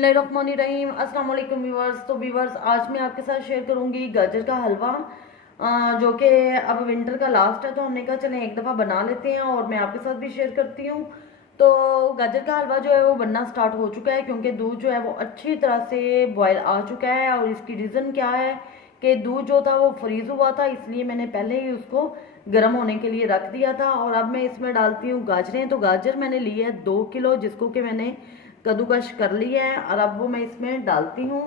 बिस्मिल्लाहिर्रहमानिर्रहीम। अस्सलाम वालेकुम व्यूवर्स। तो व्यूवर्स, आज मैं आपके साथ शेयर करूंगी गाजर का हलवा, जो कि अब विंटर का लास्ट है, तो हमने कहा चलें एक दफ़ा बना लेते हैं और मैं आपके साथ भी शेयर करती हूँ। तो गाजर का हलवा जो है वो बनना स्टार्ट हो चुका है, क्योंकि दूध जो है वो अच्छी तरह से बॉयल आ चुका है। और इसकी रीज़न क्या है कि दूध जो था वो फ्रीज़ हुआ था, इसलिए मैंने पहले ही उसको गर्म होने के लिए रख दिया था। और अब मैं इसमें डालती हूँ गाजरें। तो गाजर मैंने ली है 2 किलो, जिसको कि मैंने कद्दूकश कर लिया है, और अब वो मैं इसमें डालती हूँ।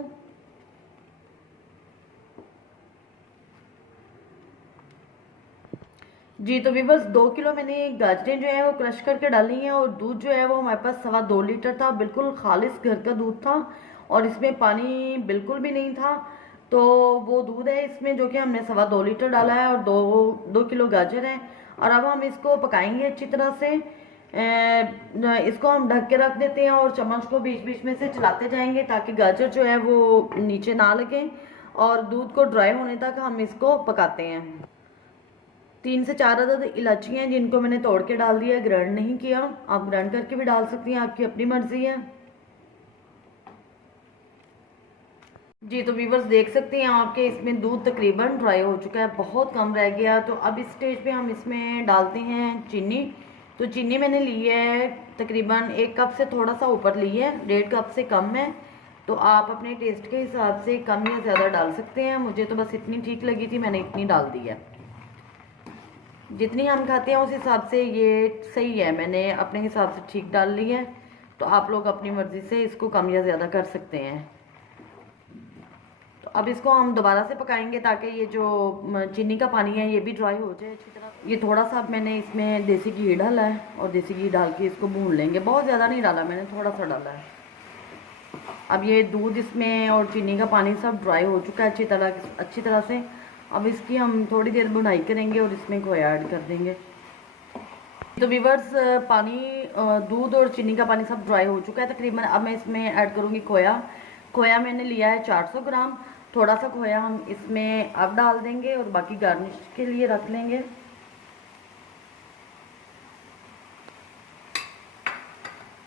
जी तो वीवर्स, 2 किलो मैंने गाजरें जो है वो क्रश करके डाली हैं। और दूध जो है वो हमारे पास 2.25 लीटर था, बिल्कुल खालिस घर का दूध था और इसमें पानी बिल्कुल भी नहीं था। तो वो दूध है इसमें जो कि हमने 2.25 लीटर डाला है, और 2 किलो गाजर है। और अब हम इसको पकाएंगे अच्छी तरह से। इसको हम ढक के रख देते हैं और चम्मच को बीच बीच में से चलाते जाएंगे, ताकि गाजर जो है वो नीचे ना लगे। और दूध को ड्राई होने तक हम इसको पकाते हैं। 3 से 4 अदद इलायची हैं, जिनको मैंने तोड़ के डाल दिया, ग्राइंड नहीं किया। आप ग्राइंड करके भी डाल सकती हैं, आपकी अपनी मर्जी है। जी तो व्यूवर्स, देख सकते हैं आपके इसमें दूध तकरीबन ड्राई हो चुका है, बहुत कम रह गया। तो अब इस स्टेज पे हम इसमें डालते हैं चीनी। तो चीनी मैंने ली है तकरीबन 1 कप से थोड़ा सा ऊपर ली है, 1.5 कप से कम है। तो आप अपने टेस्ट के हिसाब से कम या ज़्यादा डाल सकते हैं। मुझे तो बस इतनी ठीक लगी थी, मैंने इतनी डाल दी है। जितनी हम खाते हैं उस हिसाब से ये सही है, मैंने अपने हिसाब से ठीक डाल ली है। तो आप लोग अपनी मर्ज़ी से इसको कम या ज़्यादा कर सकते हैं। तो अब इसको हम दोबारा से पकाएंगे, ताकि ये जो चीनी का पानी है ये भी ड्राई हो जाए अच्छी तरह। ये थोड़ा सा अब मैंने इसमें देसी घी डाला है, और देसी घी डाल के इसको भून लेंगे। बहुत ज़्यादा नहीं डाला मैंने, थोड़ा सा डाला है। अब ये दूध इसमें और चीनी का पानी सब ड्राई हो चुका है अच्छी तरह से। अब इसकी हम थोड़ी देर बुनाई करेंगे और इसमें खोया ऐड कर देंगे। तो व्यूवर्स, पानी, दूध और चीनी का पानी सब ड्राई हो चुका है तकरीबन। अब मैं इसमें ऐड करूँगी खोया। खोया मैंने लिया है 400 ग्राम। थोड़ा सा खोया हम इसमें अब डाल देंगे और बाकी गार्निश के लिए रख लेंगे।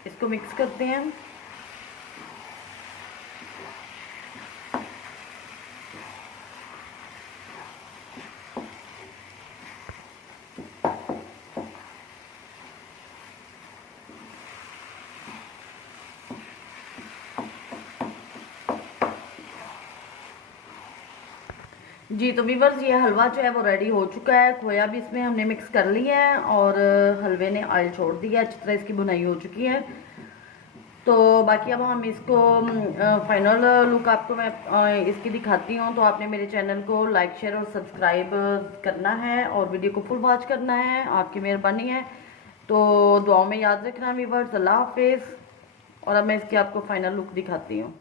इसको मिक्स करते हैं। जी तो व्यूवर्स, ये हलवा जो है वो रेडी हो चुका है। खोया भी इसमें हमने मिक्स कर लिया है और हलवे ने ऑयल छोड़ दिया, अच्छी तरह इसकी बुनाई हो चुकी है। तो बाकी अब हम इसको फाइनल लुक आपको मैं इसकी दिखाती हूँ। तो आपने मेरे चैनल को लाइक, शेयर और सब्सक्राइब करना है, और वीडियो को फुल वॉच करना है, आपकी मेहरबानी है। तो दुआओं में याद रखना व्यूवर्स। अल्लाह हाफिज़। और अब मैं इसकी आपको फाइनल लुक दिखाती हूँ।